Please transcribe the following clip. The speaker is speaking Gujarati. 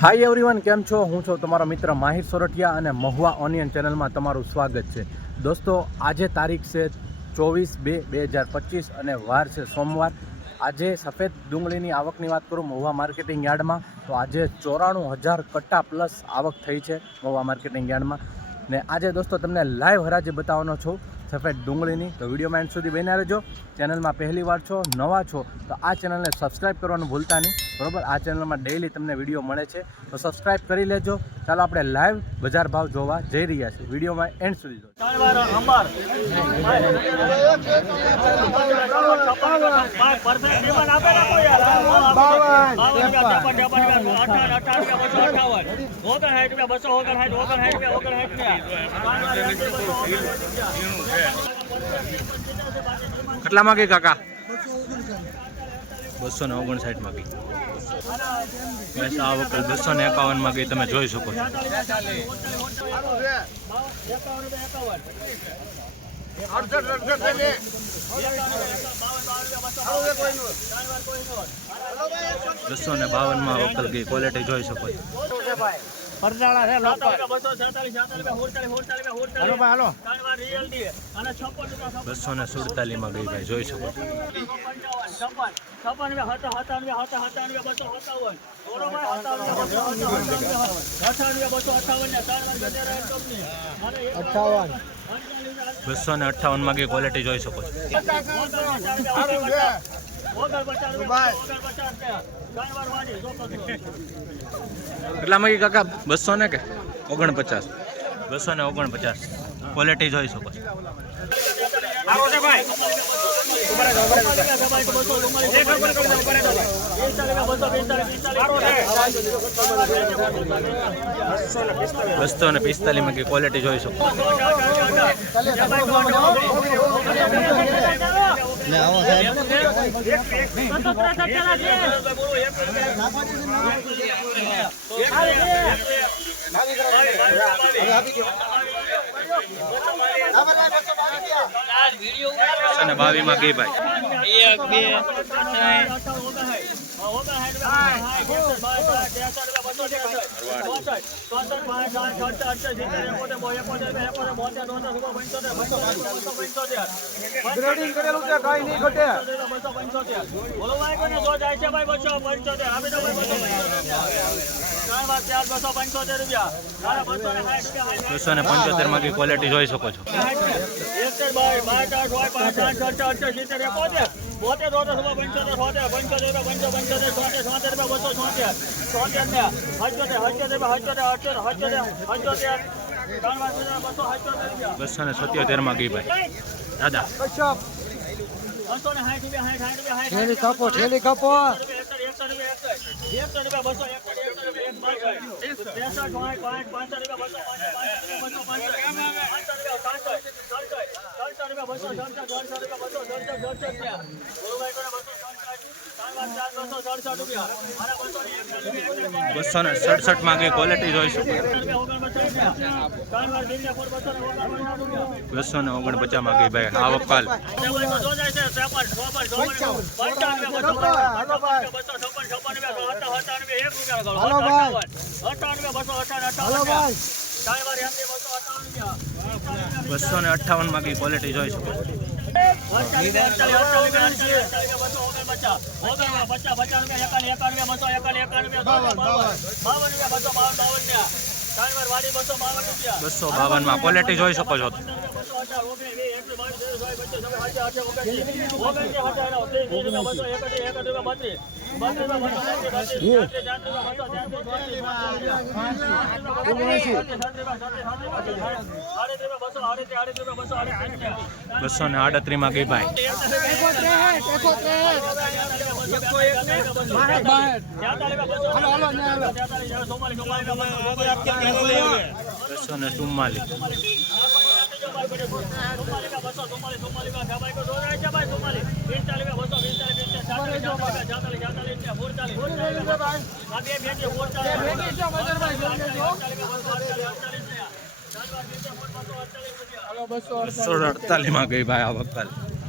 હાય એવરીવન કેમ છો? હું છું તમારો મિત્ર માહિર સોરઠિયા અને મહુવા ઓનિયન ચેનલમાં તમારું સ્વાગત છે. દોસ્તો, આજે તારીખ છે ચોવીસ બે બે હજાર પચીસ અને વાર છે સોમવાર. આજે સફેદ ડુંગળીની આવકની વાત કરું મહુવા માર્કેટિંગ યાર્ડમાં, તો આજે ચોરાણું હજાર કટ્ટા પ્લસ આવક થઈ છે મહુવા માર્કેટિંગ યાર્ડમાં. ને આજે દોસ્તો, તમને લાઈવ હરાજી બતાવવાનો છું સફેદ ડુંગળીની. તો વિડીયોમાં એન્ડ સુધી બન્યા રહેજો. ચેનલમાં પહેલી વાર છો, નવા છો, તો આ ચેનલને સબસ્ક્રાઈબ કરવાનું ભૂલતા નહીં. બરોબર? આ ચેનલમાં ડેઈલી તમને વીડિયો મળે છે. તો સબસ્ક્રાઈબ કરી લેજો. ચાલો આપણે લાઈવ બજાર ભાવ જોવા જઈ રહ્યા છીએ. વિડીયોમાં એન્ડ સુધી જોજો. કેટલા માંગે કાકા? બસો ને ઓગણસાઠમાં ગઈ. બસ આ વખત બસો ને એકાવનમાં ગઈ, તમે જોઈ શકો છો. બસો ને બાવનમાં વકલ ગઈ ક્વોલિટી જોઈ શકો છો. પરદાળા છે લોકલ હાલો ભાઈ હાલો બસો ને સુડતાલીસમાં ગઈ ભાઈ જોઈ શકો છો અઠાવન બસો ને અઠ્ઠાવનમાં ગઈ ક્વોલિટી જોઈ શકો છો કેટલા માંગી કાકા બસો ને કે? ઓગણપચાસ. બસો ને ઓગણપચાસ. ક્વોલિટી જોઈ શકો બસો ને પિસ્તાલીસમાં ક્વોલિટી જોઈ શકો છો. ને આવો સાહેબ બસો ને બાવીસમાં ગઈ ભાઈ એક બે ગ્રેડિંગ કરેલું છે કઈ નહીં ઘટે બસો રૂપિયા બસો ને પંચોતેરમાં ક્વોલિટી જોઈ શકો છો? એકસઠ બાય બાર આઠ હોય, પાંચ, આઠ અઠ સિત્તેર, એકોતેર. બોતેર દોતેર સોળ પંચોતેર સોતેર પંચોતેર રૂપિયા પંચો પંચોતેર સોતેર સોતેર રૂપિયા બસો સોતેર સોતેર ને હચોતેર રૂપિયા હચોતેર અઠોતેર ત્રણ વાર બસો રૂપિયા. ને સત્યોતેરમાં ગઈ ભાઈ. દાદા. બસો ને સાઠ રૂપિયા સાઠ સાઠ રૂપિયા ઠેલી કાપો. ઠેલી કાપો બસો રૂપિયા બસો ત્રણસો ત્રણસો રૂપિયા બસો ત્રણસો ત્રણસો રૂપિયા ને સડસઠમાં ક્વોલિટી જોઈ શકો બસો ને ઓગણપચાસમાં ગઈ ભાઈ, આવક કાલ બસો ને અઠાવનમાં ગઈ ક્વોલિટી જોઈ શકો બસો બાવનમાં ક્વોલિટી જોઈ શકો છો બસો ને આડત્રીસમાં ગઈ ભાઈ બસો ને ચુમ્માલીસ બસો અડતાલીસ. માં ગઈ ભાઈ આ વખત.